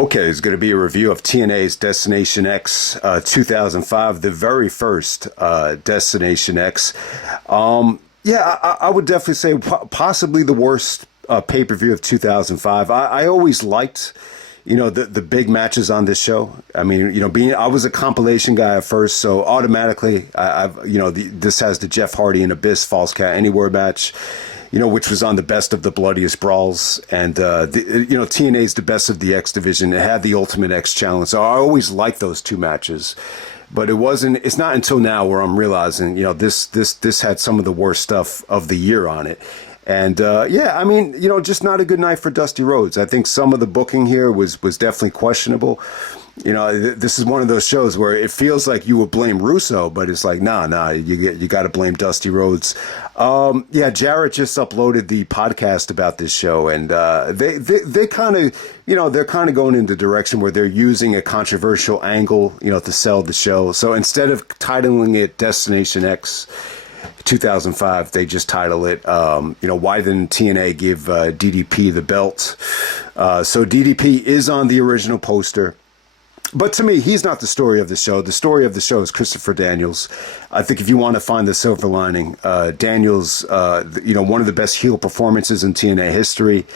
Okay, it's going to be a review of TNA's Destination X 2005, the very first Destination X. I would definitely say possibly the worst pay-per-view of 2005. I always liked, the big matches on this show. I mean, I was a compilation guy at first, so automatically, this has the Jeff Hardy and Abyss Falls Count Anywhere match, which was on the Best of the Bloodiest Brawls. And, TNA's the Best of the X division. It had the Ultimate X Challenge. So I always liked those two matches. But it's not until now where I'm realizing, this had some of the worst stuff of the year on it. And, just not a good night for Dusty Rhodes. I think some of the booking here was definitely questionable. This is one of those shows where it feels like you would blame Russo, but it's like, nah, you got to blame Dusty Rhodes. Jarrett just uploaded the podcast about this show, and they kind of, they're kind of going in the direction where they're using a controversial angle, to sell the show. So instead of titling it Destination X 2005, they just title it, why didn't TNA give DDP the belt? So DDP is on the original poster. But to me, he's not the story of the show. The story of the show is Christopher Daniels. I think if you want to find the silver lining, Daniels, one of the best heel performances in TNA history,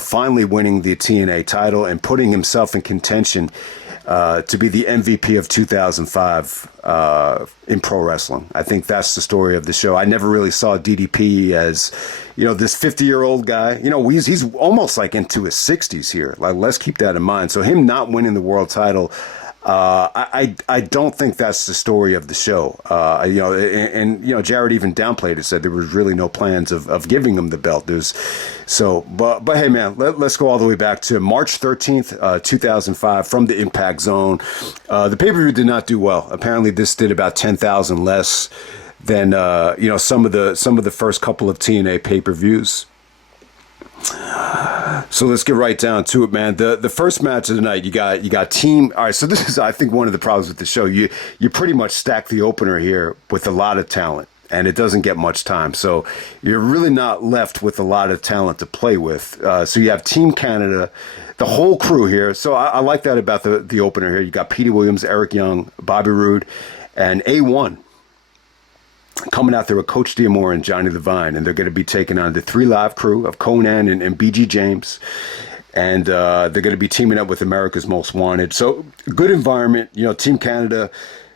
finally winning the TNA title and putting himself in contention to be the MVP of 2005 in pro wrestling. I think that's the story of the show. I never really saw DDP as, this 50-year-old guy. He's almost like into his 60s here. Like, let's keep that in mind. So him not winning the world title, I don't think that's the story of the show. Jarrett even downplayed it, said there was really no plans of giving him the belt. But hey, man, let's go all the way back to March 13th, 2005 from the Impact Zone. The pay-per-view did not do well. Apparently this did about 10,000 less than, some of the first couple of TNA pay-per-views. So let's get right down to it, man. The first match of the night, you got team. All right, so this is, I think, one of the problems with the show. You pretty much stack the opener here with a lot of talent, and it doesn't get much time. So you're really not left with a lot of talent to play with. So you have Team Canada, the whole crew here. So I like that about the opener here. You got Petey Williams, Eric Young, Bobby Roode, and A1 coming out there with Coach D'Amore and Johnny Levine, and they're going to be taking on the 3 Live crew of Conan and BG James, and they're going to be teaming up with America's Most Wanted. So good environment, Team Canada,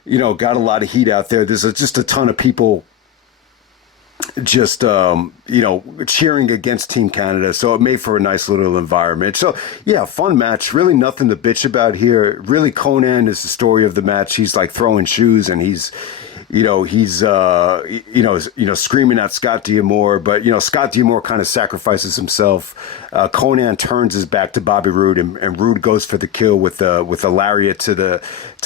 got a lot of heat out there. There's just a ton of people just, cheering against Team Canada. So it made for a nice little environment. So yeah, fun match, really nothing to bitch about here. Really, Conan is the story of the match. He's like throwing shoes, and he's screaming at Scott D'Amore, but, Scott D'Amore kind of sacrifices himself. Conan turns his back to Bobby Roode, and Roode goes for the kill with a lariat to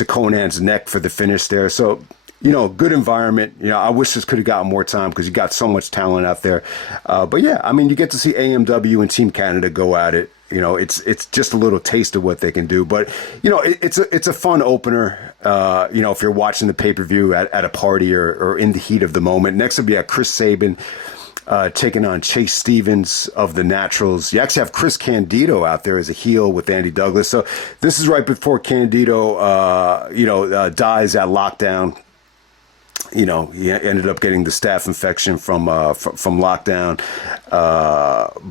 Conan's neck for the finish there. So, good environment. I wish this could have gotten more time because you got so much talent out there. But yeah, I mean, you get to see AMW and Team Canada go at it. It's just a little taste of what they can do. But, it's a fun opener, if you're watching the pay-per-view at a party or in the heat of the moment. Next up, you have Chris Sabin taking on Chase Stevens of the Naturals. You actually have Chris Candido out there as a heel with Andy Douglas. So this is right before Candido, dies at Lockdown. He ended up getting the staph infection from lockdown.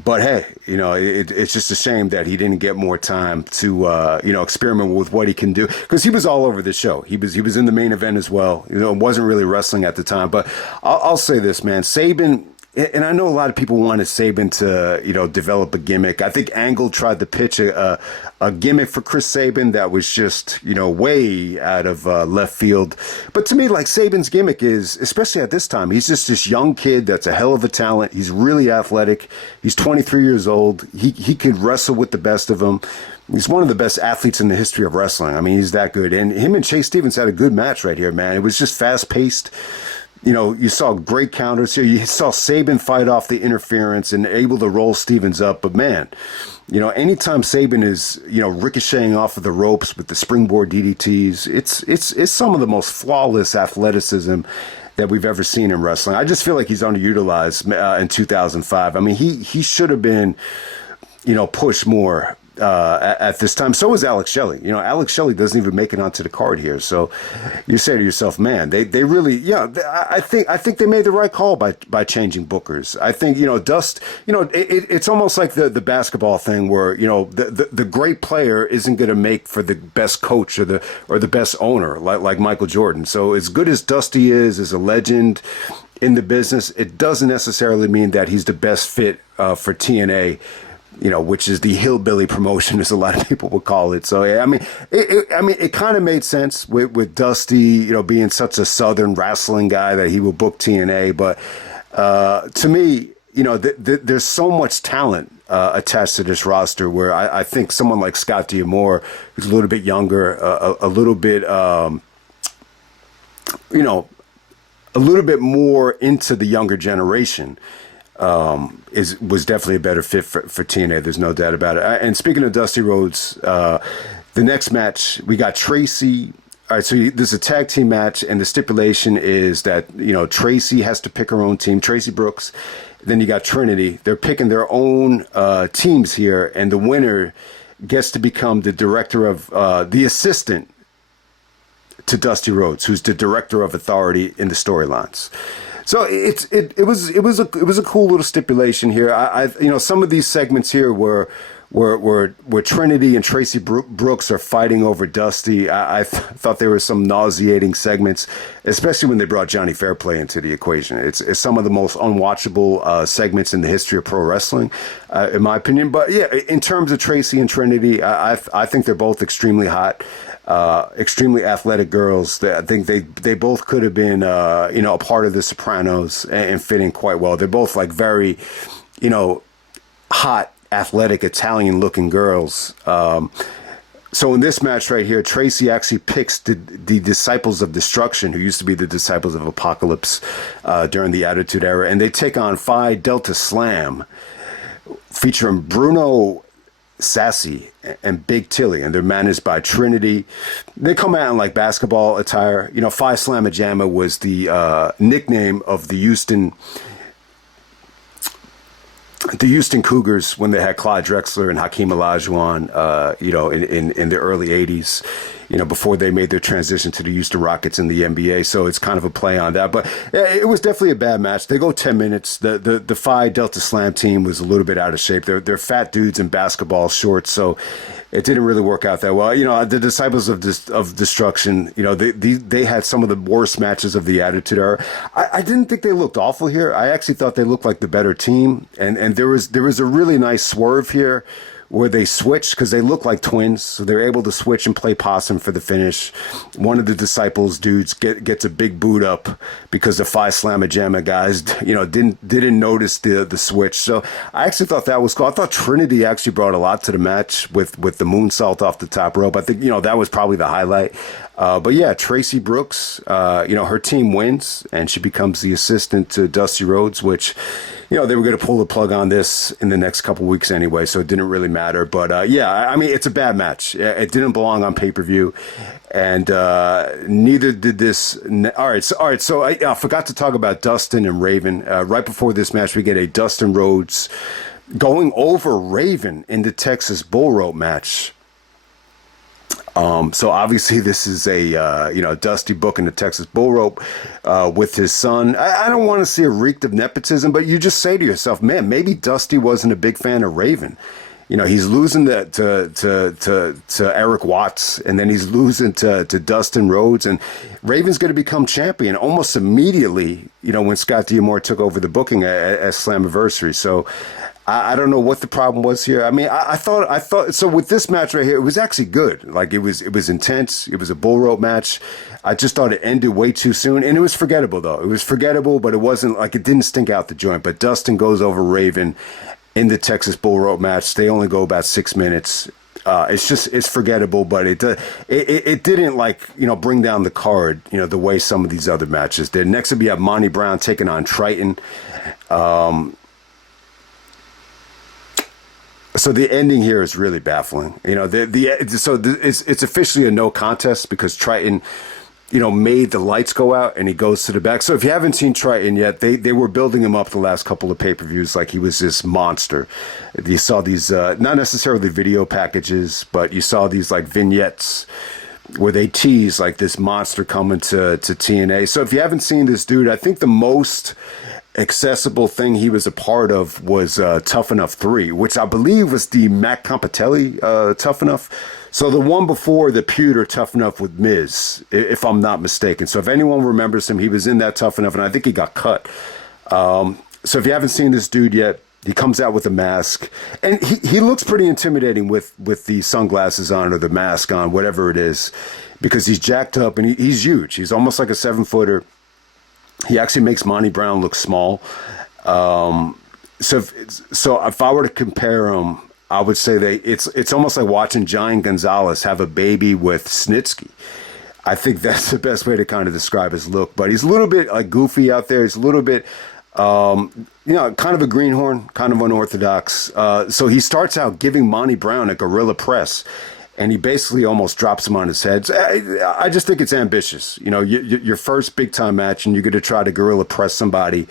But hey, it's just a shame that he didn't get more time to, experiment with what he can do, because he was all over the show. He was in the main event as well. Wasn't really wrestling at the time. But I'll say this, man, Sabin. And I know a lot of people wanted Sabin to, develop a gimmick. I think Angle tried to pitch a gimmick for Chris Sabin that was just, way out of left field. But to me, like, Sabin's gimmick is, especially at this time, he's just this young kid that's a hell of a talent. He's really athletic. He's 23 years old. He could wrestle with the best of them. He's one of the best athletes in the history of wrestling. I mean, he's that good. And him and Chase Stevens had a good match right here, man. It was just fast-paced. You saw great counters here. You saw Sabin fight off the interference and able to roll Stevens up. But man, anytime Sabin is, ricocheting off of the ropes with the springboard DDTs, it's some of the most flawless athleticism that we've ever seen in wrestling. I just feel like he's underutilized in 2005. I mean, he should have been, pushed more. at this time. So is Alex Shelley. You know, Alex Shelley doesn't even make it onto the card here. So you say to yourself, man, they really, yeah, I think they made the right call by changing bookers. I think, you know, it's almost like the basketball thing where, you know, the great player isn't going to make for the best coach or the best owner like Michael Jordan. So as good as Dusty is as a legend in the business, it doesn't necessarily mean that he's the best fit for TNA, you know, which is the hillbilly promotion, as a lot of people would call it. So, yeah, I mean, it kind of made sense with Dusty, you know, being such a Southern wrestling guy that he would book TNA. But to me, you know, there's so much talent attached to this roster where I think someone like Scott D'Amore, who's a little bit younger, a little bit, you know, a little bit more into the younger generation, was definitely a better fit for TNA. There's no doubt about it. And speaking of Dusty Rhodes, the next match we got Traci. All right, so this is a tag team match, and the stipulation is that, you know, Traci has to pick her own team. Traci Brooks. Then you got Trinity. They're picking their own teams here, and the winner gets to become the director of the assistant to Dusty Rhodes, who's the director of authority in the storylines. So it was a cool little stipulation here. I you know, some of these segments here where Trinity and Traci Brooks are fighting over Dusty, I thought there were some nauseating segments, especially when they brought Johnny Fairplay into the equation. It's some of the most unwatchable segments in the history of pro wrestling, in my opinion. But yeah, in terms of Traci and Trinity, I think they're both extremely hot. Extremely athletic girls. I think they both could have been, you know, a part of the Sopranos and fit in quite well. They're both like very, you know, hot, athletic, Italian-looking girls. So in this match right here, Traci actually picks the Disciples of Destruction, who used to be the Disciples of Apocalypse during the Attitude Era, and they take on Phi Delta Slam, featuring Bruno Sassy and Big Tilly, and they're managed by Trinity. They come out in like basketball attire. You know, Phi Slamma was the nickname of the Houston Cougars when they had Clyde Drexler and Hakeem Olajuwon, you know, in the early 80s, you know, before they made their transition to the Houston Rockets in the NBA. So it's kind of a play on that. But it was definitely a bad match. They go 10 minutes. The Phi Delta Slam team was a little bit out of shape. They're fat dudes in basketball shorts, so it didn't really work out that well. You know, the Disciples of Destruction, you know, they had some of the worst matches of the Attitude Era. I didn't think they looked awful here. I actually thought they looked like the better team. And there was a really nice swerve here where they switched because they look like twins. So they're able to switch and play possum for the finish. One of the Disciples dudes gets a big boot up because the Phi Slamma Jamma guys, you know, didn't notice the switch. So I actually thought that was cool. I thought Trinity actually brought a lot to the match with the moonsault off the top rope. I think, you know, that was probably the highlight. But yeah, Traci Brooks, you know, her team wins and she becomes the assistant to Dusty Rhodes, which, you know, they were going to pull the plug on this in the next couple weeks anyway, so it didn't really matter. But yeah, I mean, it's a bad match. It didn't belong on pay-per-view, and neither did this. All right. So I forgot to talk about Dustin and Raven. Right before this match, we get a Dustin Rhodes going over Raven in the Texas Bullrope match. So obviously this is a, you know, Dusty booking the Texas Bullrope with his son. I don't want to see a reek of nepotism, but you just say to yourself, man, maybe Dusty wasn't a big fan of Raven. You know, he's losing to Eric Watts, and then he's losing to Dustin Rhodes, and Raven's going to become champion almost immediately, you know, when Scott D'Amore took over the booking at Slammiversary. So I don't know what the problem was here. I mean, I thought so with this match right here, it was actually good. Like it was intense. It was a bull rope match. I just thought it ended way too soon, and it was forgettable though. It was forgettable, but it wasn't like it didn't stink out the joint. But Dustin goes over Raven in the Texas Bull Rope match. They only go about 6 minutes. It's forgettable, but it didn't, like, you know, bring down the card, you know, the way some of these other matches did. Next would be Monty Brown taking on Triton. So the ending here is really baffling. You know, it's officially a no contest because Triton, made the lights go out and he goes to the back. So if you haven't seen Triton yet, they were building him up the last couple of pay-per-views like he was this monster. You saw these, not necessarily video packages, but you saw these like vignettes where they tease like this monster coming to TNA. So if you haven't seen this dude, I think the most accessible thing he was a part of was Tough Enough 3, which I believe was the Matt Compatelli Tough Enough. So the one before the pewter Tough Enough with Miz, if I'm not mistaken. So if anyone remembers him, he was in that Tough Enough, and I think he got cut. So if you haven't seen this dude yet, he comes out with a mask, and he looks pretty intimidating with the sunglasses on or the mask on, whatever it is, because he's jacked up and he's huge. He's almost like a 7-footer. He actually makes Monty Brown look small. So if I were to compare him, I would say it's almost like watching Giant Gonzalez have a baby with Snitsky. I think that's the best way to kind of describe his look. But he's a little bit like goofy out there. He's a little bit, kind of a greenhorn, kind of unorthodox. So he starts out giving Monty Brown a gorilla press, and he basically almost drops him on his head. So I just think it's ambitious. Your first big time match, and you're going to try to gorilla press somebody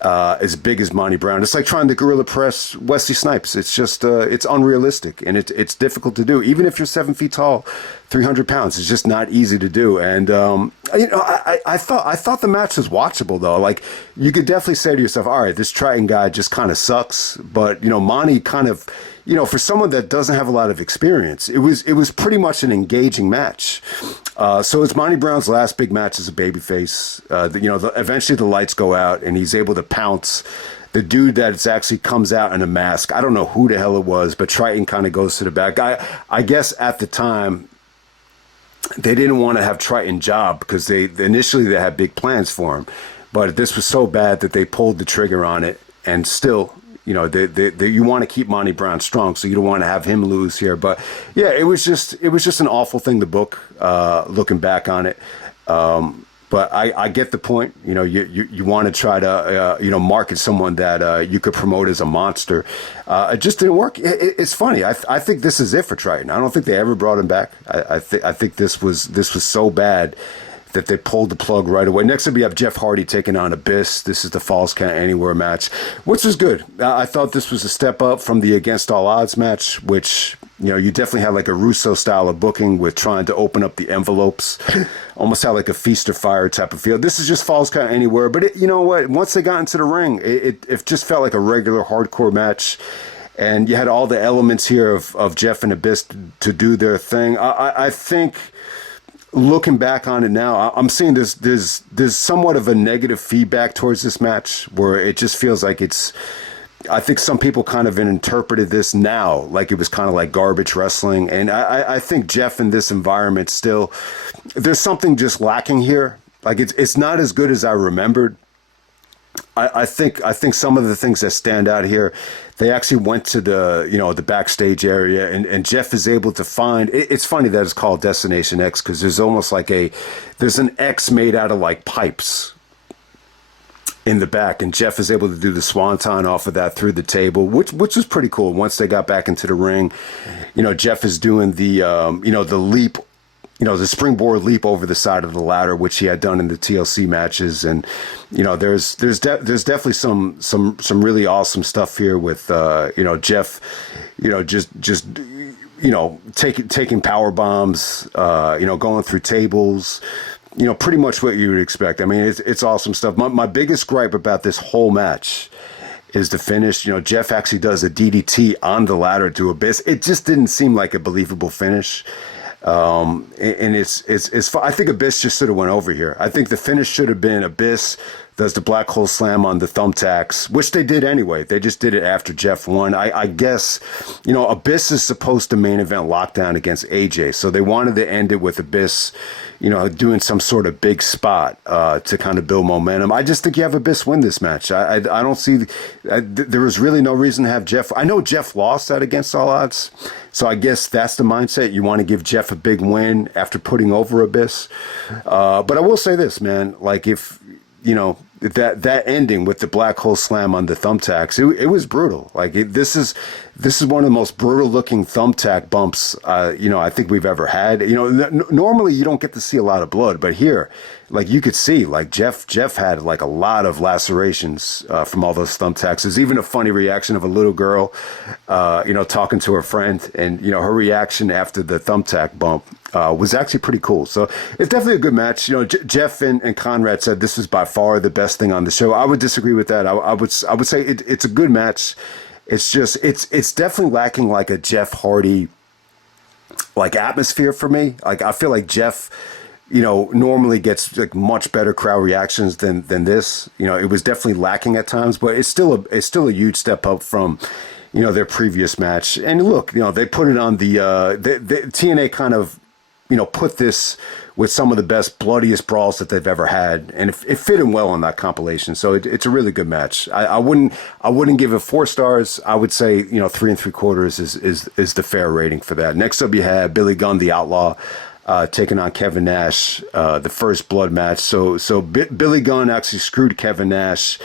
as big as Monty Brown. It's like trying to gorilla press Wesley Snipes. It's just it's unrealistic, and it's difficult to do. Even if you're 7 feet tall, 300 pounds, it's just not easy to do. And I thought the match was watchable though. Like you could definitely say to yourself, all right, this Triton guy just kind of sucks. But Monty kind of, for someone that doesn't have a lot of experience, it was pretty much an engaging match. So it's Monty Brown's last big match as a babyface. Eventually the lights go out and he's able to pounce the dude that actually comes out in a mask. I don't know who the hell it was, but Triton kind of goes to the back. I guess at the time they didn't want to have Triton job because they initially had big plans for him, but this was so bad that they pulled the trigger on it. And still, you want to keep Monty Brown strong, so you don't want to have him lose here. But yeah, it was just an awful thing to book. Looking back on it, but I get the point. You want to try to market someone that you could promote as a monster. It just didn't work. It's funny. I think this is it for Triton. I don't think they ever brought him back. I think this was so bad that they pulled the plug right away. Next up, we have Jeff Hardy taking on Abyss. This is the Falls Count Anywhere match, which was good. I thought this was a step up from the Against All Odds match, which, you definitely had like a Russo style of booking with trying to open up the envelopes. Almost had like a feast or fire type of feel. This is just Falls Count Anywhere. But you know what? Once they got into the ring, it just felt like a regular hardcore match. And you had all the elements here of Jeff and Abyss to do their thing. I think, looking back on it now, I'm seeing there's somewhat of a negative feedback towards this match where it just feels like I think some people kind of interpreted this now like it was kind of like garbage wrestling. And I think Jeff in this environment still, there's something just lacking here. Like it's not as good as I remembered. I think some of the things that stand out here, they actually went to the backstage area, and Jeff is able to find. It's funny that it's called Destination X because there's almost like there's an X made out of like pipes in the back, and Jeff is able to do the swanton off of that through the table, which was pretty cool. Once they got back into the ring, Jeff is doing the the leap. The springboard leap over the side of the ladder, which he had done in the TLC matches, and there's definitely some really awesome stuff here with Jeff, just taking power bombs, going through tables, pretty much what you would expect. I mean, it's awesome stuff. My biggest gripe about this whole match is the finish. Jeff actually does a DDT on the ladder to Abyss. It just didn't seem like a believable finish. And it's I think Abyss just sort of went over here. I think the finish should have been Abyss does the black hole slam on the thumbtacks, which they did anyway. They just did it after Jeff won. I guess, Abyss is supposed to main event Lockdown against AJ, so they wanted to end it with Abyss, doing some sort of big spot to kind of build momentum. I just think you have Abyss win this match. I don't see there was really no reason to have Jeff. I know Jeff lost that Against All Odds, so I guess that's the mindset. You want to give Jeff a big win after putting over Abyss. But I will say this, man, like if that ending with the black hole slam on the thumbtacks, it was brutal. Like this is one of the most brutal looking thumbtack bumps I think we've ever had. Normally you don't get to see a lot of blood, but here, like you could see, like Jeff had like a lot of lacerations from all those thumbtacks. There's even a funny reaction of a little girl, talking to her friend, and her reaction after the thumbtack bump was actually pretty cool. So it's definitely a good match. Jeff and Conrad said this was by far the best thing on the show. I would disagree with that. I would say it's a good match. It's just it's definitely lacking like a Jeff Hardy like atmosphere for me. Like I feel like Jeff normally gets like much better crowd reactions than this. It was definitely lacking at times, but it's still a huge step up from their previous match. And look, they put it on the TNA kind of put this with some of the best, bloodiest brawls that they've ever had, and it fit in well on that compilation. So it's a really good match. I wouldn't give it 4 stars. I would say 3 3/4 is the fair rating for that. Next up, you had Billy Gunn, the Outlaw, taking on Kevin Nash, the first blood match. So Billy Gunn actually screwed Kevin Nash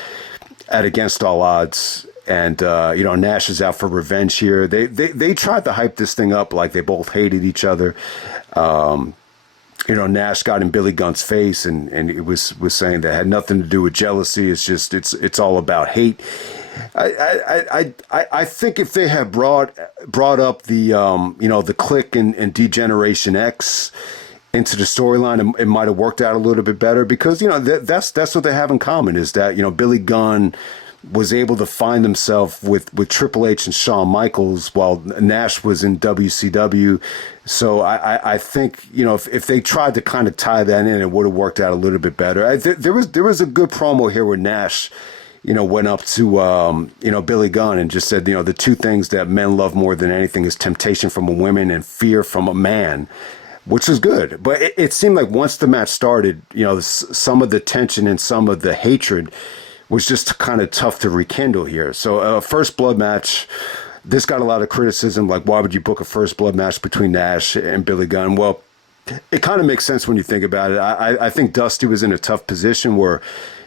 at Against All Odds. And, Nash is out for revenge here. They tried to hype this thing up like they both hated each other. Nash got in Billy Gunn's face and it was saying that had nothing to do with jealousy. It's just, it's all about hate. I think if they had brought up the, the Click and Degeneration X into the storyline, it might have worked out a little bit better because, that's what they have in common is that, Billy Gunn was able to find himself with Triple H and Shawn Michaels while Nash was in WCW. So I think, if they tried to kind of tie that in, it would have worked out a little bit better. There was a good promo here where Nash, went up to, Billy Gunn and just said, the 2 things that men love more than anything is temptation from a woman and fear from a man, which was good. But it seemed like once the match started, some of the tension and some of the hatred was just kind of tough to rekindle here. So first blood match, this got a lot of criticism. Like, why would you book a first blood match between Nash and Billy Gunn? Well, it kind of makes sense when you think about it. I think Dusty was in a tough position where,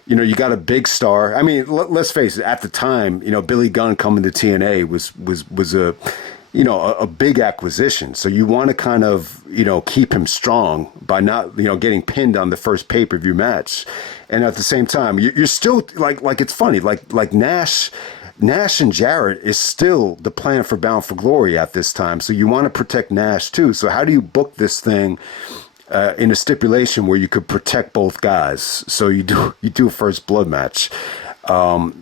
you got a big star. I mean, let's face it. At the time, Billy Gunn coming to TNA was a big acquisition. So you want to kind of, keep him strong by not, getting pinned on the first pay-per-view match. And at the same time, you're still like it's funny, like Nash and Jarrett is still the plan for Bound for Glory at this time. So you want to protect Nash too. So how do you book this thing in a stipulation where you could protect both guys? So you do a first blood match. So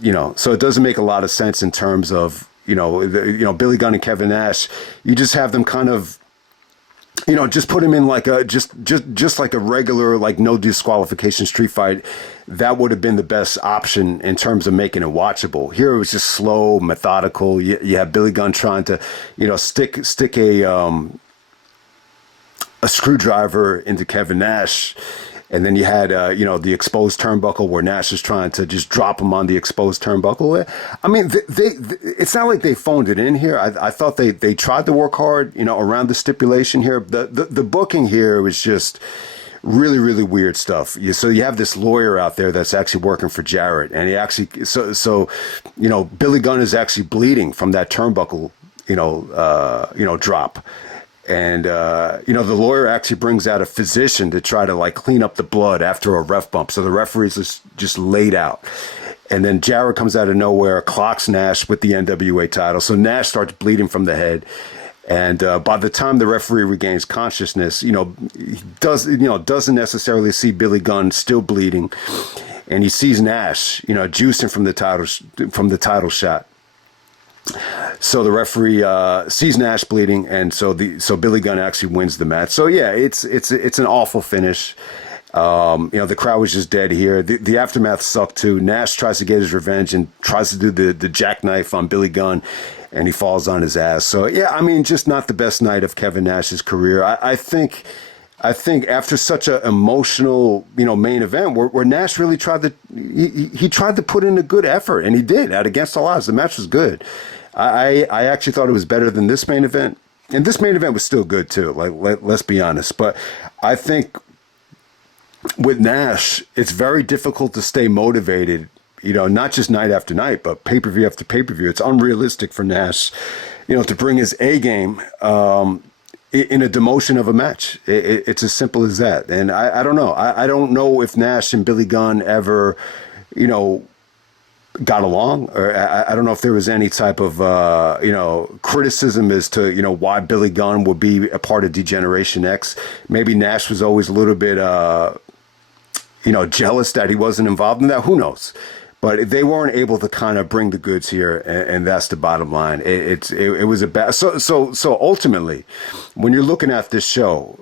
it doesn't make a lot of sense in terms of, Billy Gunn and Kevin Nash. You just have them kind of, just put him in like a just like a regular, like no disqualification street fight. That would have been the best option in terms of making it watchable. Here it was just slow, methodical. You have Billy Gunn trying to, stick a screwdriver into Kevin Nash. And then you had, the exposed turnbuckle where Nash is trying to just drop him on the exposed turnbuckle. I mean, it's not like they phoned it in here. I thought they tried to work hard, around the stipulation here. The booking here was just really, really weird stuff. So you have this lawyer out there that's actually working for Jarrett. And he actually, Billy Gunn is actually bleeding from that turnbuckle, drop. And, the lawyer actually brings out a physician to try to like clean up the blood after a ref bump. So the referee's just laid out. And then Jarrett comes out of nowhere, clocks Nash with the NWA title. So Nash starts bleeding from the head. And by the time the referee regains consciousness, he doesn't necessarily see Billy Gunn still bleeding. And he sees Nash, juicing from the title shot. So the referee sees Nash bleeding, and so Billy Gunn actually wins the match. So yeah, it's an awful finish. The crowd was just dead here. The aftermath sucked too. Nash tries to get his revenge and tries to do the jackknife on Billy Gunn, and he falls on his ass. So yeah, I mean, just not the best night of Kevin Nash's career. I think after such an emotional, main event where Nash really tried to put in a good effort, and he did at Against All Odds. The match was good. I actually thought it was better than this main event, and this main event was still good too. Like let's be honest, but I think with Nash, it's very difficult to stay motivated, not just night after night, but pay-per-view after pay-per-view. It's unrealistic for Nash, to bring his A game in a demotion of a match. It's as simple as that. And I don't know. I don't know if Nash and Billy Gunn ever, got along, or I don't know if there was any type of, criticism as to, why Billy Gunn would be a part of Degeneration X. Maybe Nash was always a little bit, jealous that he wasn't involved in that. Who knows? But they weren't able to kind of bring the goods here, and that's the bottom line. It was a bad. So ultimately, when you're looking at this show,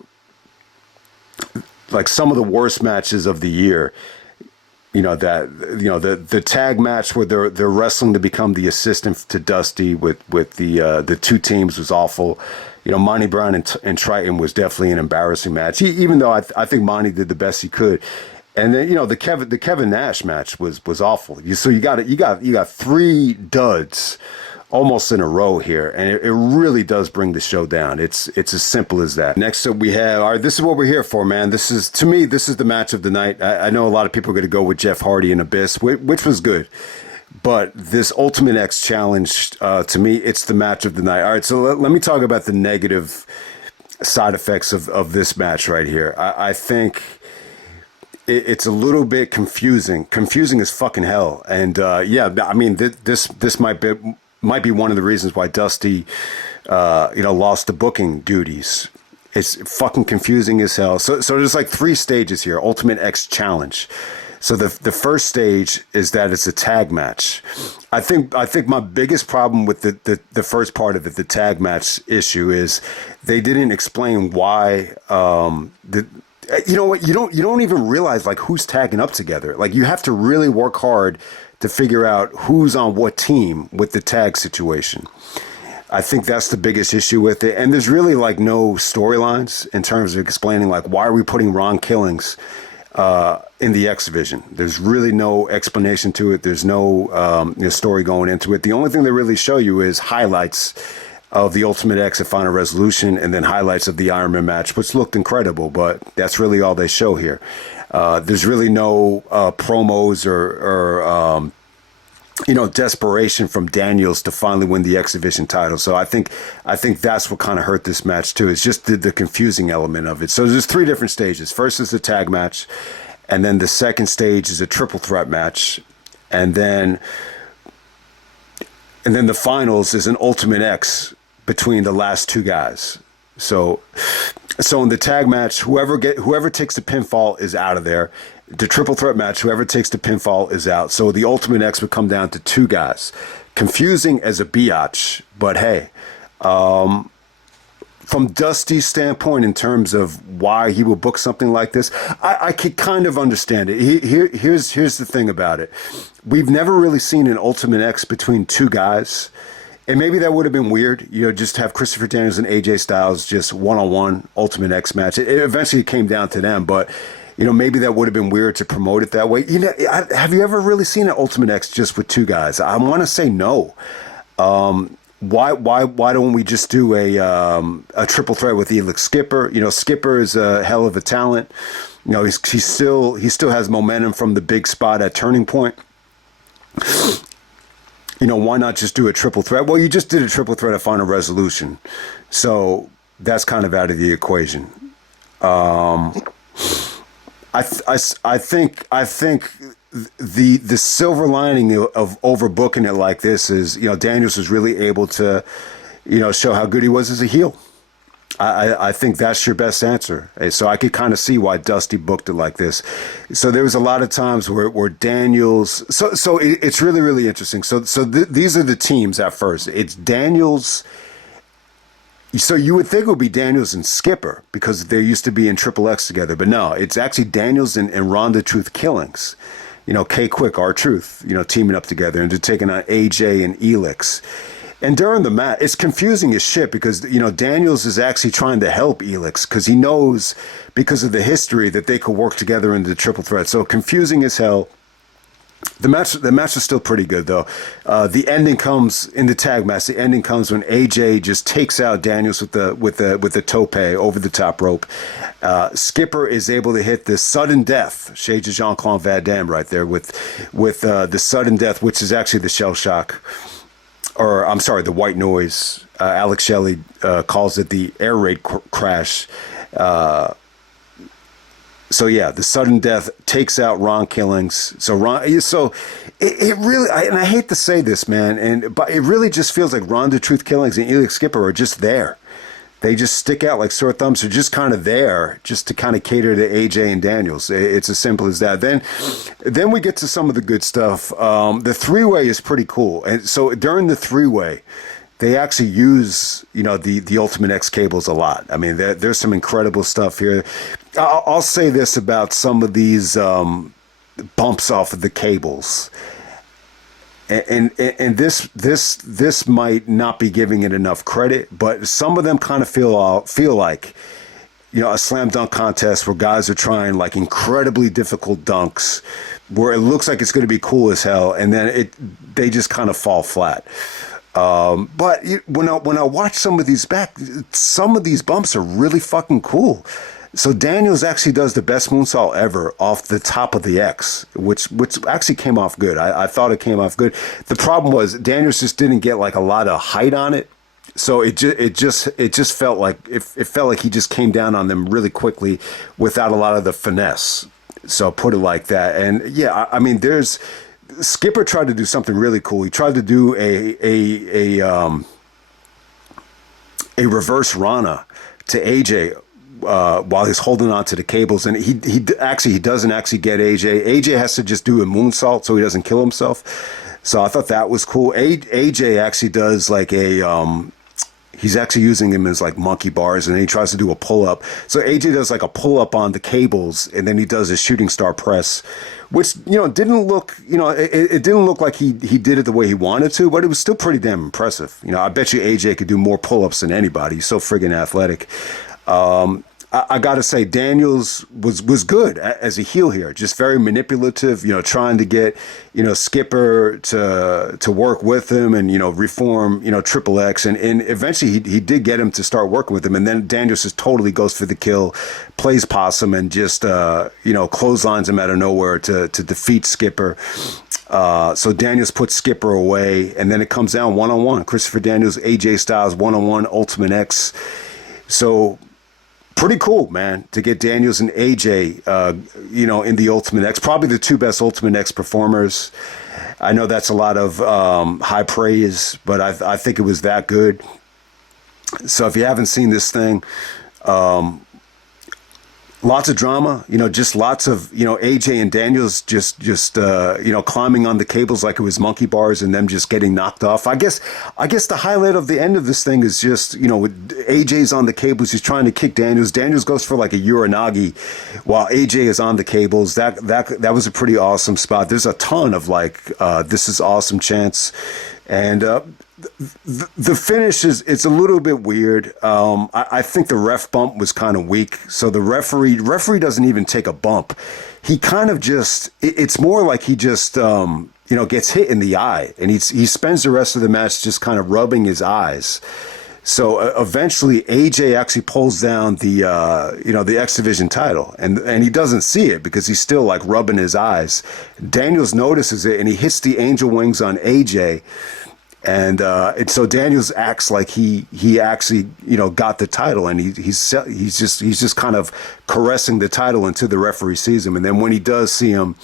like some of the worst matches of the year, the tag match where they're wrestling to become the assistant to Dusty with the two teams was awful. Monty Brown and Triton was definitely an embarrassing match. Even though I think Monty did the best he could. And then the Kevin Nash match was awful. So you got three duds almost in a row here, and it really does bring the show down. It's as simple as that. Next up we have, all right, this is what we're here for, man. This is the match of the night. I know a lot of people are going to go with Jeff Hardy and Abyss, which was good. But this Ultimate X challenge, to me, it's the match of the night. All right, so let me talk about the negative side effects of this match right here. I think it's a little bit confusing as fucking hell. And this might be one of the reasons why Dusty lost the booking duties. It's fucking confusing as hell. So there's like three stages here. Ultimate X challenge. So the first stage is that it's a tag match. I think my biggest problem with the first part of it, the tag match issue, is they didn't explain why you know what, you don't even realize like who's tagging up together. Like you have to really work hard to figure out who's on what team with the tag situation. I think that's the biggest issue with it. And there's really like no storylines in terms of explaining like why are we putting Ron Killings in the X Division. There's really no explanation to it. There's no story going into it. The only thing they really show you is highlights of the Ultimate X at Final Resolution, and then highlights of the Iron Man match, which looked incredible, but that's really all they show here. There's really no promos or desperation from Daniels to finally win the X Division title. So I think that's what kind of hurt this match too. It's just the confusing element of it. So there's three different stages. First is the tag match, and then the second stage is a triple threat match, and then the finals is an Ultimate X between the last two guys. So in the tag match, whoever takes the pinfall is out of there. The triple threat match, whoever takes the pinfall is out. So the Ultimate X would come down to two guys. Confusing as a biatch, but hey, from Dusty's standpoint, in terms of why he would book something like this, I could kind of understand it. Here's the thing about it. We've never really seen an Ultimate X between two guys. And maybe that would have been weird, just have Christopher Daniels and AJ Styles just one-on-one Ultimate X match. It eventually came down to them, but maybe that would have been weird to promote it that way. Have you ever really seen an Ultimate X just with two guys? I want to say no. Why don't we just do a triple threat with Elix Skipper? Skipper is a hell of a talent. He still has momentum from the big spot at Turning Point. Why not just do a triple threat? Well, you just did a triple threat at Final Resolution, so that's kind of out of the equation. I think the silver lining of overbooking it like this is, Daniels was really able to, show how good he was as a heel. I think that's your best answer. So I could kind of see why Dusty booked it like this. So there was a lot of times where Daniels. So it's really, really interesting. So these are the teams at first. It's Daniels. So you would think it would be Daniels and Skipper because they used to be in Triple X together, but no, it's actually Daniels and Ronda Truth Killings. K Quick, R-Truth, teaming up together and they're taking on AJ and Elix. And during the match, it's confusing as shit because, Daniels is actually trying to help Elix because he knows because of the history that they could work together in the triple threat. So confusing as hell. The match is still pretty good though. The ending comes in the tag match. The ending comes when AJ just takes out Daniels with the tope over the top rope. Skipper is able to hit the sudden death. Shades of Jean-Claude Van Damme right there with the sudden death, which is actually the shell shock, or I'm sorry, the white noise. Alex Shelley calls it the air raid crash. So yeah, the sudden death takes out Ron Killings. So it really, and I hate to say this, man, but it really just feels like Ron the Truth Killings and Elix Skipper are just there. They just stick out like sore thumbs. They're just kind of there, just to kind of cater to AJ and Daniels. It's as simple as that. Then we get to some of the good stuff. The three-way is pretty cool, and so during the three-way, they actually use, the Ultimate X cables a lot. I mean, there's some incredible stuff here. I'll say this about some of these bumps off of the cables, and this might not be giving it enough credit, but some of them kind of feel like, a slam dunk contest where guys are trying like incredibly difficult dunks, where it looks like it's going to be cool as hell, and then they just kind of fall flat. But when I watch some of these back, some of these bumps are really fucking cool. So Daniels actually does the best moonsault ever off the top of the X, which actually came off good. I thought it came off good. The problem was Daniels just didn't get like a lot of height on it, so it just felt like he just came down on them really quickly without a lot of the finesse. So put it like that, and yeah, I mean, Skipper tried to do something really cool. He tried to do a reverse Rana to AJ while he's holding on to the cables, and he doesn't actually get AJ. AJ has to just do a moonsault so he doesn't kill himself. So I thought that was cool. AJ actually does like he's actually using him as like monkey bars, and then he tries to do a pull up. So AJ does like a pull up on the cables, and then he does a shooting star press, which didn't look it didn't look like he did it the way he wanted to, but it was still pretty damn impressive. I bet you AJ could do more pull ups than anybody. He's so friggin' athletic. I got to say, Daniels was good as a heel here, just very manipulative, trying to get, Skipper to work with him and, reform, Triple X. And eventually he did get him to start working with him. And then Daniels just totally goes for the kill, plays possum, and just, clotheslines him out of nowhere to defeat Skipper. So Daniels puts Skipper away, and then it comes down one-on-one. Christopher Daniels, AJ Styles, one-on-one, Ultimate X. So pretty cool, man, to get Daniels and AJ, in the Ultimate X. Probably the two best Ultimate X performers. I know that's a lot of high praise, but I think it was that good. So if you haven't seen this thing, lots of drama, just lots of, AJ and Daniels just climbing on the cables like it was monkey bars and them just getting knocked off. I guess the highlight of the end of this thing is just, with AJ's on the cables, he's trying to kick Daniels. Daniels goes for like a Uranagi while AJ is on the cables. That was a pretty awesome spot. There's a ton of like, this is awesome chants. And, the finish it's a little bit weird. I think the ref bump was kind of weak. So the referee doesn't even take a bump. He kind of just, it's more like he just, gets hit in the eye, and he spends the rest of the match just kind of rubbing his eyes. So eventually AJ actually pulls down the X Division title, and he doesn't see it because he's still like rubbing his eyes. Daniels notices it, and he hits the angel wings on AJ. And so Daniels acts like he actually got the title, and he's just kind of caressing the title until the referee sees him, and then when he does see him,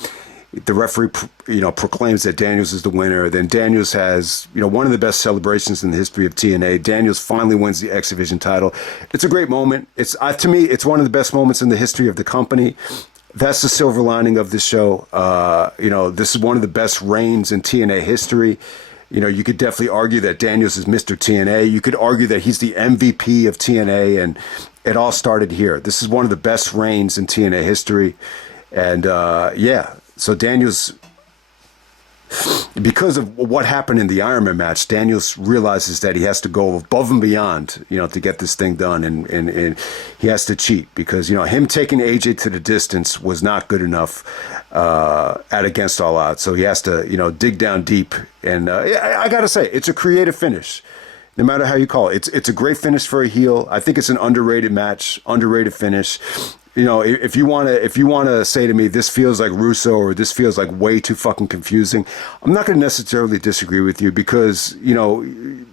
the referee proclaims that Daniels is the winner. Then Daniels has one of the best celebrations in the history of TNA. Daniels finally wins the X Division title. It's a great moment. To me it's one of the best moments in the history of the company. That's the silver lining of this show. This is one of the best reigns in TNA history. You could definitely argue that Daniels is Mr. TNA. You could argue that he's the MVP of TNA, and it all started here. This is one of the best reigns in TNA history. And, so Daniels because of what happened in the Iron Man match, Daniels realizes that he has to go above and beyond, to get this thing done, and he has to cheat because, him taking AJ to the distance was not good enough at Against All Odds. So he has to, dig down deep. And I got to say, it's a creative finish. No matter how you call it, it's a great finish for a heel. I think it's an underrated match, underrated finish. If you want to say to me, this feels like Russo or this feels like way too fucking confusing, I'm not going to necessarily disagree with you because, even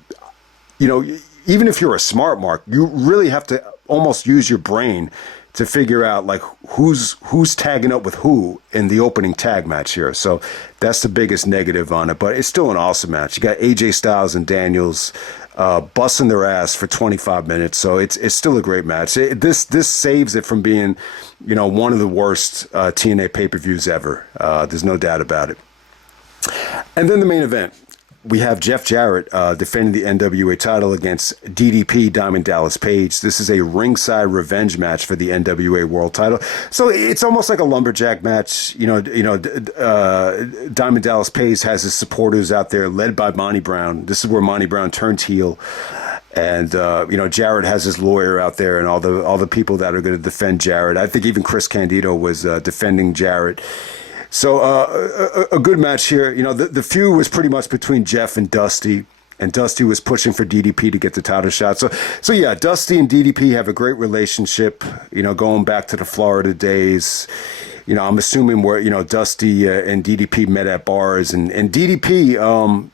if you're a smart mark, you really have to almost use your brain to figure out like who's tagging up with who in the opening tag match here. So that's the biggest negative on it, but it's still an awesome match. You got AJ Styles and Daniels busting their ass for 25 minutes. So it's still a great match. This saves it from being, one of the worst TNA pay-per-views ever. There's no doubt about it. And then the main event. We have Jeff Jarrett defending the NWA title against DDP Diamond Dallas Page. This is a ringside revenge match for the NWA World title. So it's almost like a lumberjack match. Diamond Dallas Page has his supporters out there led by Monty Brown. This is where Monty Brown turned heel. And, Jarrett has his lawyer out there and all the people that are going to defend Jarrett. I think even Chris Candido was defending Jarrett. So a good match here. The feud was pretty much between Jeff and Dusty was pushing for DDP to get the title shot. So yeah, Dusty and DDP have a great relationship, going back to the Florida days. I'm assuming where, Dusty and DDP met at bars and DDP,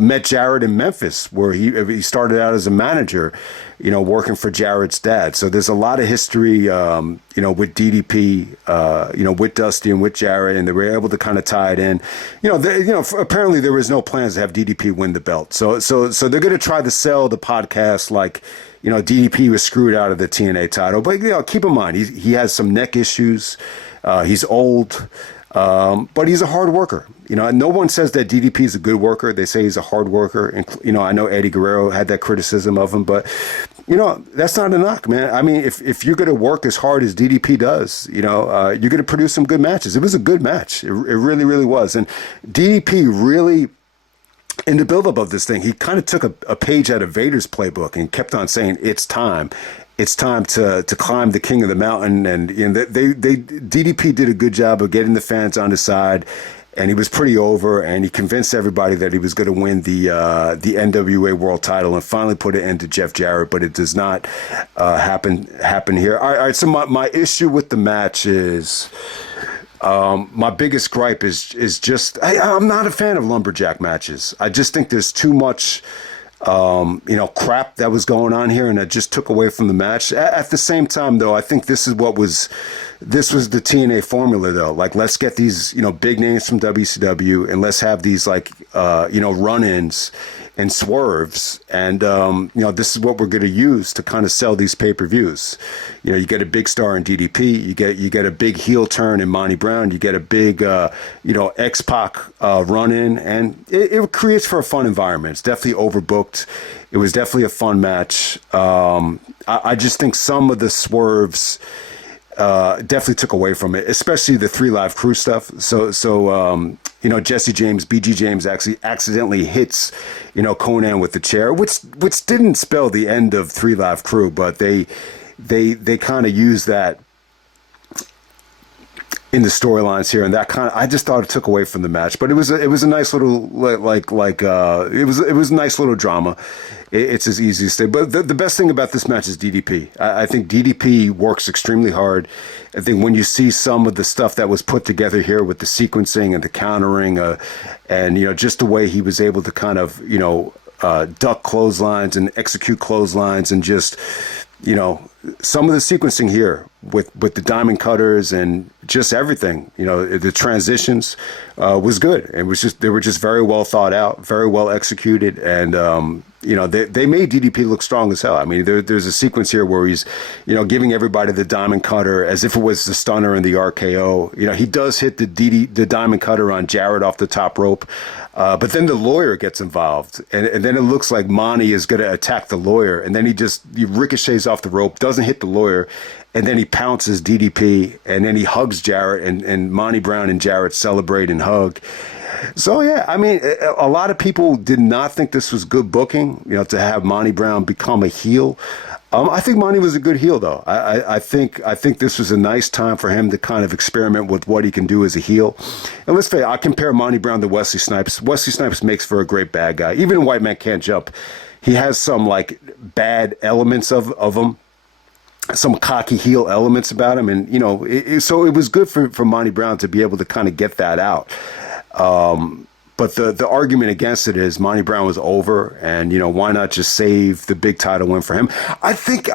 met Jarrett in Memphis where he started out as a manager, working for Jarrett's dad. So there's a lot of history, with DDP, with Dusty and with Jarrett, and they were able to kind of tie it in. Apparently there was no plans to have DDP win the belt. So they're going to try to sell the podcast like, DDP was screwed out of the TNA title. But, keep in mind, he has some neck issues. He's old. But he's a hard worker. No one says that DDP is a good worker. They say he's a hard worker. And, I know Eddie Guerrero had that criticism of him, but, that's not a knock, man. I mean, if you're going to work as hard as DDP does, you're going to produce some good matches. It was a good match. It really, really was. And DDP really, in the buildup of this thing, he kind of took a page out of Vader's playbook and kept on saying, it's time. It's time to climb the king of the mountain. And DDP did a good job of getting the fans on his side, and he was pretty over, and he convinced everybody that he was going to win the NWA World title and finally put an end to Jeff Jarrett, but it does not happen here. All right, so my issue with the match is my biggest gripe is just I'm not a fan of lumberjack matches. I just think there's too much crap that was going on here, and it just took away from the match. At the same time, though, I think this was the TNA formula, though. Like, let's get these, big names from WCW, and let's have these, run-ins and swerves. And, this is what we're going to use to kind of sell these pay-per-views. You get a big star in DDP, you get a big heel turn in Monty Brown, you get a big, X-Pac run-in, and it creates for a fun environment. It's definitely overbooked. It was definitely a fun match. I just think some of the swerves definitely took away from it, especially the 3 Live Crew stuff. So Jesse James, BG James actually accidentally hits, Conan with the chair, which didn't spell the end of 3 Live Crew, but they kind of used that in the storylines here, and that I just thought it took away from the match. But it was a nice little it was a nice little drama. It's as easy to say. But the best thing about this match is DDP. I think DDP works extremely hard. I think when you see some of the stuff that was put together here with the sequencing and the countering, and just the way he was able to kind of duck clotheslines and execute clotheslines, and just some of the sequencing here with the diamond cutters and just everything, the transitions was good. They were just very well thought out, very well executed, and they made DDP look strong as hell. I mean, there's a sequence here where he's giving everybody the diamond cutter as if it was the stunner and the RKO. He does hit the diamond cutter on Jarrett off the top rope, but then the lawyer gets involved, and then it looks like Monty is going to attack the lawyer, and then he ricochets off the rope, doesn't hit the lawyer, and then he pounces DDP, and then he hugs Jarrett, and Monty Brown and Jarrett celebrate and hug. So yeah, I mean, a lot of people did not think this was good booking. To have Monty Brown become a heel. I think Monty was a good heel, though. I think this was a nice time for him to kind of experiment with what he can do as a heel. And let's face it, I compare Monty Brown to Wesley Snipes. Wesley Snipes makes for a great bad guy. Even in White Man Can't Jump, he has some like bad elements of him, some cocky heel elements about him, and so it was good for Monty Brown to be able to kind of get that out. But the argument against it is Monty Brown was over, and why not just save the big title win for him? I think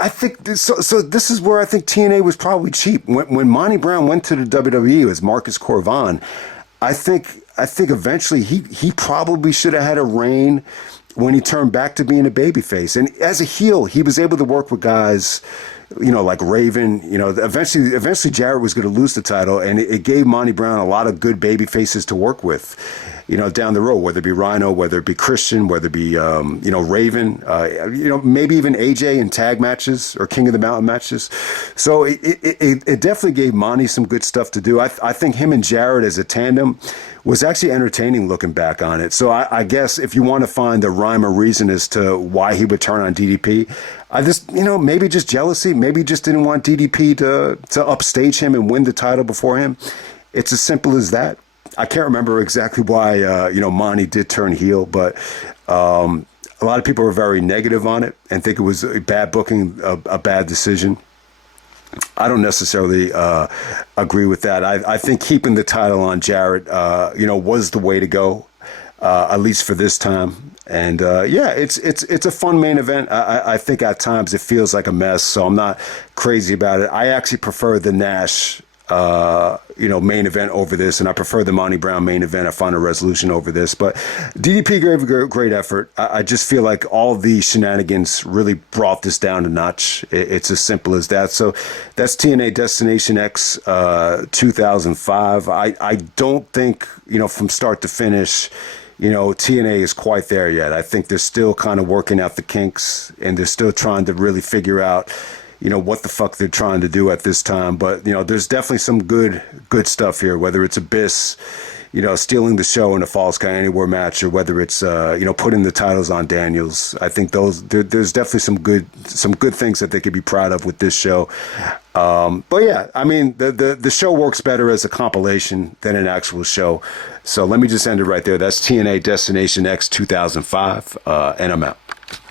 so. This is where I think TNA was probably cheap when Monty Brown went to the WWE as Marcus Corvan. I think eventually he probably should have had a reign when he turned back to being a babyface, and as a heel he was able to work with guys, like Raven. Eventually Jarrett was going to lose the title, and it gave Monty Brown a lot of good baby faces to work with, down the road, whether it be Rhino, whether it be Christian, whether it be, Raven, maybe even AJ in tag matches or King of the Mountain matches. So it definitely gave Monty some good stuff to do. I think him and Jarrett as a tandem was actually entertaining looking back on it. So I guess if you want to find a rhyme or reason as to why he would turn on DDP, I just, maybe just jealousy. Maybe just didn't want DDP to upstage him and win the title before him. It's as simple as that. I can't remember exactly why, Monty did turn heel, but a lot of people were very negative on it and think it was a bad booking, a bad decision. I don't necessarily agree with that. I think keeping the title on Jarrett, was the way to go, at least for this time. And it's a fun main event. I think at times it feels like a mess, so I'm not crazy about it. I actually prefer the Nash main event over this, and I prefer the Monty Brown main event. I find a resolution over this, but DDP gave a great effort. I just feel like all the shenanigans really brought this down a notch. It's as simple as that. So that's TNA Destination X 2005. I don't think, from start to finish, TNA is quite there yet. I think they're still kind of working out the kinks, and they're still trying to really figure out what the fuck they're trying to do at this time. But, there's definitely some good stuff here, whether it's Abyss, stealing the show in a Falls Count Anywhere match, or whether it's, putting the titles on Daniels. I think there's definitely some good things that they could be proud of with this show. But yeah, I mean, the show works better as a compilation than an actual show. So let me just end it right there. That's TNA Destination X 2005, and I'm out.